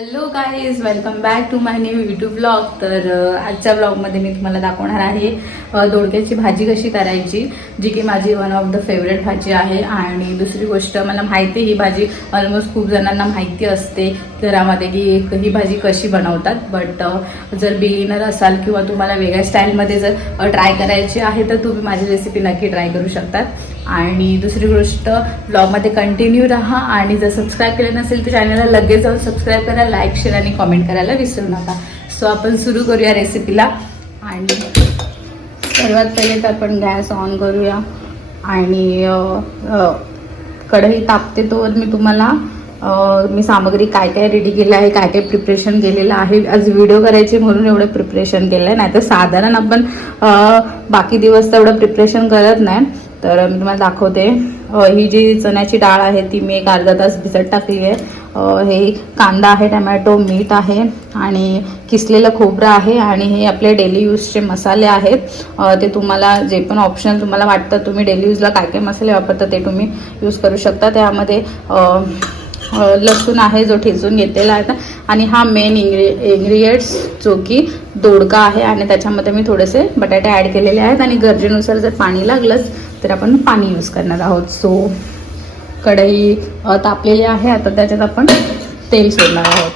Hello guys, welcome back to my new YouTube blog. तर आजच्या ब्लॉगमध्ये मी तुम्हाला दाखवणार आहे दोडक्याची भाजी कशी करायची, जी की माझी वन ऑफ द फेवरेट भाजी आहे. आणि दुसरी गोष्ट, मला माहिती ही भाजी ऑलमोस्ट खूप जणांना माहिती असते घरामध्ये की ही भाजी कशी बनवतात. बट जर बिगिनर असाल किंवा तुम्हाला वेगळ्या स्टाईलमध्ये जर ट्राय करायची आहे तर तुम्ही माझी रेसिपी नक्की ट्राय करू शकतात. आणि दुसरी गोष्ट, ब्लॉगमध्ये कंटिन्यू राहा आणि जर सबस्क्राईब केलं नसेल तर चॅनलला लगेच जाऊन सबस्क्राईब करा, लाईक शेअर आणि कॉमेंट करायला विसरू नका. सो आपण सुरू करूया रेसिपीला. आणि सर्वात पहिले तर आपण गॅस ऑन करूया आणि कढई तापते तोवर मी तुम्हाला मी सामग्री काय काय रेडी केलं आहे, काय काय प्रिपरेशन केलेलं आहे. आज व्हिडिओ करायची म्हणून एवढं प्रिपरेशन केलं आहे, नाही तर साधारण आपण बाकी दिवस तेवढं प्रिपरेशन करत नाही. तर मी तुम्हाला दाखवते. ही जी चण्याची डाळ आहे ती मी एक अर्धा तास भिजत टाकली आहे. हे कांदा आहे, टमॅटो, मीठ आहे आणि किसलेलं खोबरं आहे. आणि हे आपले डेली यूजचे मसाले आहेत. ते तुम्हाला जे पण ऑप्शनल तुम्हाला वाटतं, तुम्ही डेली यूजला काय काय मसाले वापरता ते तुम्ही यूज करू शकता. त्यामध्ये लसूण आहे जो ठेचून घेतलेला आहे. आणि हा मेन इन्ग्रेडियंट्स जो की दोडका आहे. आणि त्याच्यामध्ये मी थोडेसे बटाटे ॲड केलेले आहेत. आणि गरजेनुसार जर पाणी लागलंच तर आपण पाणी यूज करणार आहोत. सो कढई तापलेली आहे. आता त्याच्यात आपण तेल सोडणार आहोत.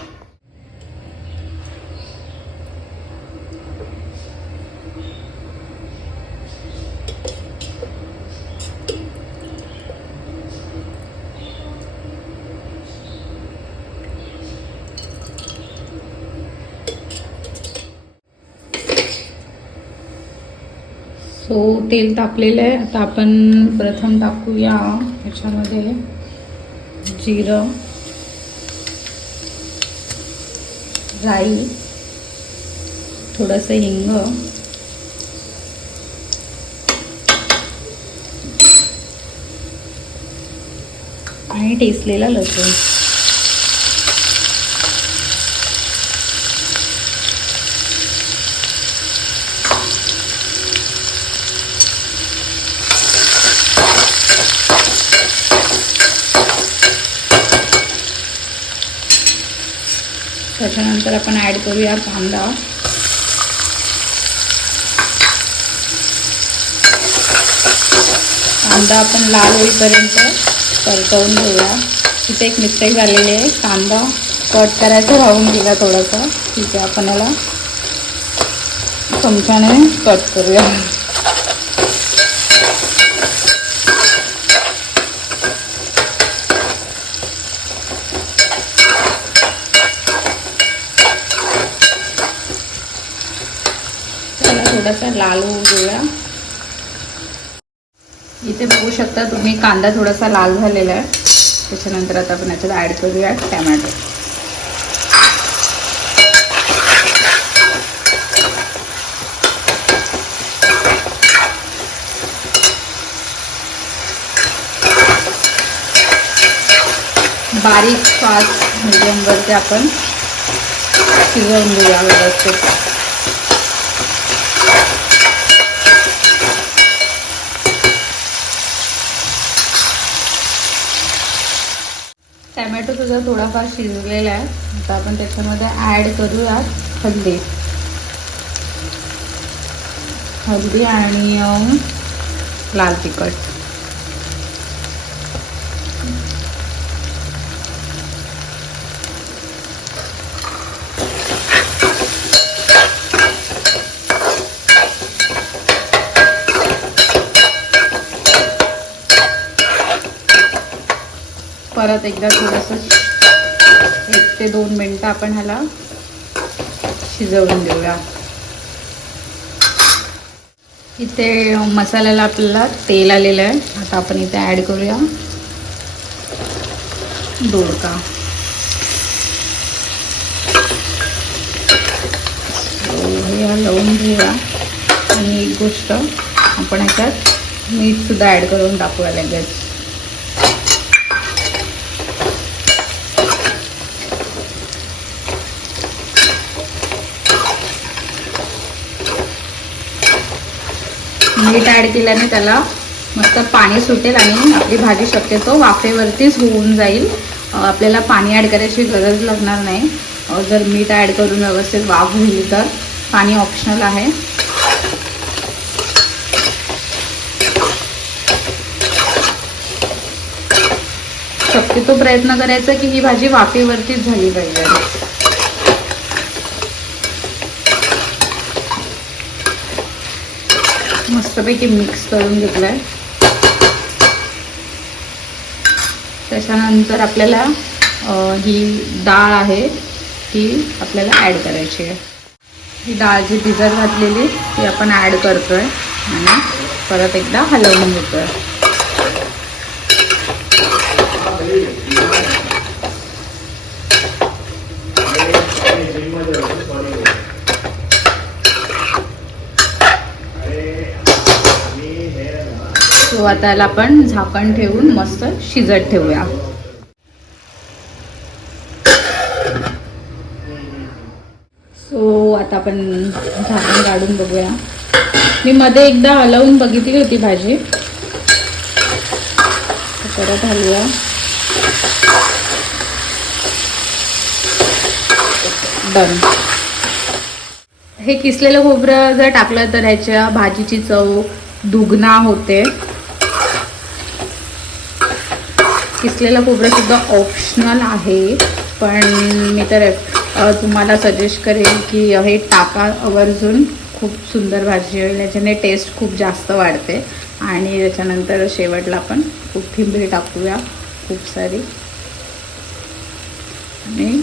सो तेल तापलेलं आहे. आता आपण प्रथम टाकूया ह्याच्यामध्ये जिरं, राई, थोडंसं हिंग आणि ठेचलेला लसूण. त्याच्यानंतर आपण ॲड करूया कांदा. कांदा आपण लाल होईपर्यंत परतवून घेऊया. तिथे एक मिस्टेक झालेली आहे, कांदा कट करायचा राहून गेला थोडासा. ठीक आहे, आपण याला चमच्याने कट करूया. थोडासा लाल होऊ देऊया. इथे बघू शकता तुम्ही कांदा थोडासा लाल झालेला आहे. त्याच्यानंतर आता आपण याच्यात ॲड करूया टमॅटो. बारीक फास्ट मीडियमवरती आपण शिजवून घेऊया व्यवस्थित. टमॅटो तुझा थोडाफार शिजलेला आहे. आता आपण त्याच्यामध्ये ॲड करूयात हळदी आणि लाल तिखट. परत एकदा थोडंसं 1 ते 2 मिनटं आपण ह्याला शिजवून देऊया. इथे मसाल्याला आपल्याला तेल आलेलं आहे. आता आपण इथे ॲड करूया दोडका. हे हलवून घेऊया. आणि एक गोष्ट, आपण ह्याच्यात मीठसुद्धा ॲड करून टाकूया लगेच. मीठ ॲड केल्याने त्याला मस्त पाणी सुटेल आणि आपली भाजी शक्यतो वाफेवरतीच होऊन जाईल. आपल्याला पाणी ॲड करायची गरज लागणार नाही. जर मीठ ॲड करून व्यवस्थित वाफ घेतली तर. पाणी ऑप्शनल आहे. शक्यतो प्रयत्न करायचा की ही भाजी वाफेवरतीच झाली पाहिजे. मस्तपैकी मिक्स करून घेतलंय. त्याच्यानंतर आपल्याला ही डाळ आहे ती आपल्याला ॲड करायची आहे. ही डाळ जी भिजत घातलेली ती आपण ॲड करतोय आणि परत एकदा हलवून घेतोय. सो आता याला आपण झाकण ठेवून मस्त शिजत ठेवूया. सो आता आपण झाकण काढून बघूया. मी मध्ये एकदा हलवून बघितली होती भाजी. परत हलवूया. डन. हे किसलेलं खोबरं जर टाकलं तर ह्याच्या भाजीची चव दुगना होते. किसलेलं खोबरं सुद्धा ऑप्शनल आहे, पण मी तर तुम्हाला सजेस्ट करेन की हे टाका आवर्जून. खूप सुंदर भाजी होईल. याच्याने टेस्ट खूप जास्त वाढते. आणि त्याच्यानंतर शेवटला आपण कोथिंबीर टाकूया खूप सारी. आणि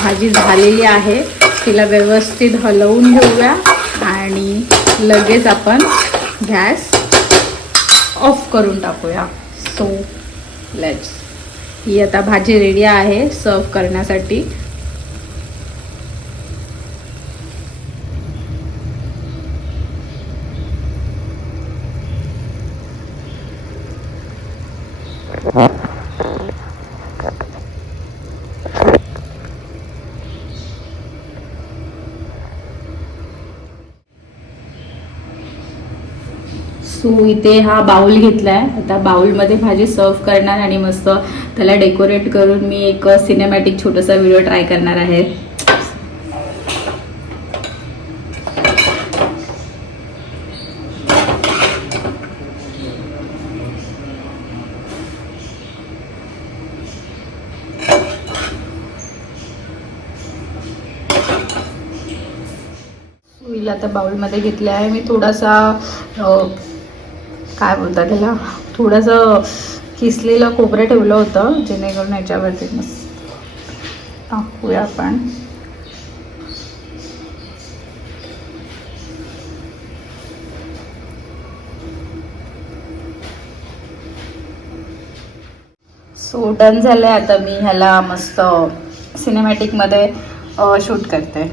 भाजी झालेली आहे, तिला व्यवस्थित हलवून घेऊया आणि लगेच आपण गॅस ऑफ करून टाकूया. So let's. ही आता भाजी रेडी आहे सर्व करण्यासाठी. सो इथे हा बाउल घेतलाय. आता बाउलमध्ये भाजी सर्व करणार आणि मस्त त्याला डेकोरेट करून मी एक सिनेमॅटिक छोटासा व्हिडिओ ट्राय करणार आहे. आता बाउलमध्ये घेतले आहे मी. थोडासा काय बोलतात त्याला, थोडंसं किसलेलं खोबरं ठेवलं होतं जेणेकरून याच्यावरती मस्त टाकूया आपण. सो डन झालंय. आता मी ह्याला मस्त सिनेमॅटिकमध्ये शूट करते.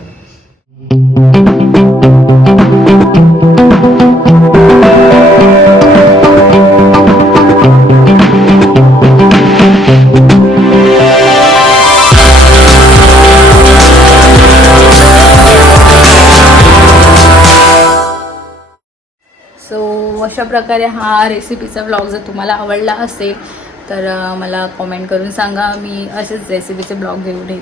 अशा प्रकारे हा रेसिपीचा व्लॉग जर तुम्हाला आवडला असेल तर मला कॉमेंट करून सांगा. मी असेच रेसिपीचे ब्लॉग घेऊन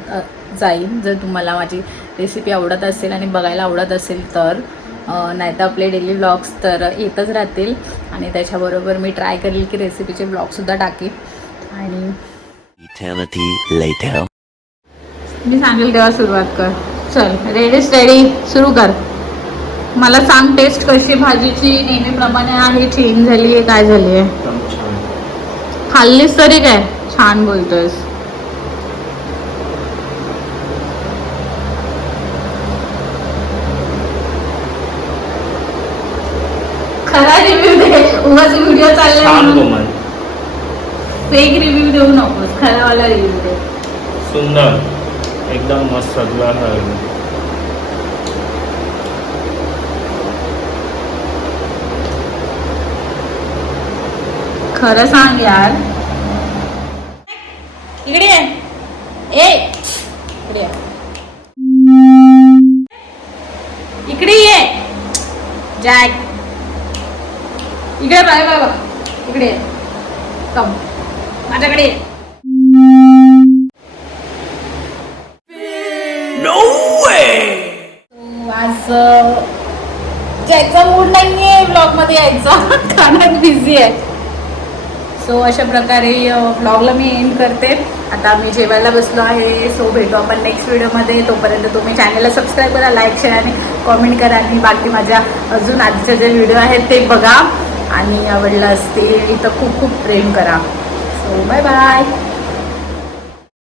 जाईन जर तुम्हाला माझी रेसिपी आवडत असेल आणि बघायला आवडत असेल तर. नाही तर आपले डेली व्लॉग्स तर येतच राहतील आणि त्याच्याबरोबर मी ट्राय करेल की रेसिपीचे ब्लॉगसुद्धा टाकेल. आणि मी सांगेल तेव्हा सुरुवात कर. चल रेडी स्टेडी सुरू कर. मला सांग टेस्ट कशी भाजीची नेहमीप्रमाणे आहे, चेंज झाली आहे, काय झाली आहे? खाल्लीस तरी काय छान बोलतोयस. खरा रिव्ह्यू दे. उगाच व्हिडिओ चालले फेक रिव्ह्यू देऊ नकोस, खरावाला रिव्ह्यू दे. सुंदर एकदम मस्त. खरं सांग यार. इकडे ए इकडे इकडे ये जॅक. इकडे बाय बाबा इकडे कम माझ्याकडे. आज जायचा मूड नाहीये ब्लॉग मध्ये यायचा कानात बिझी आहे. सो अशा प्रकारे ब्लॉगला मी एंड करते. आता मी जेवायला बसलो आहे. सो भेटू आपण नेक्स्ट व्हिडिओमध्ये. तोपर्यंत तुम्ही चॅनलला सबस्क्राईब करा, लाईक शेअर आणि कॉमेंट करा आणि बाकी माझ्या अजून आधीचे जे व्हिडिओ आहेत ते बघा आणि आवडलं असतील तर खूप खूप प्रेम करा. So bye bye.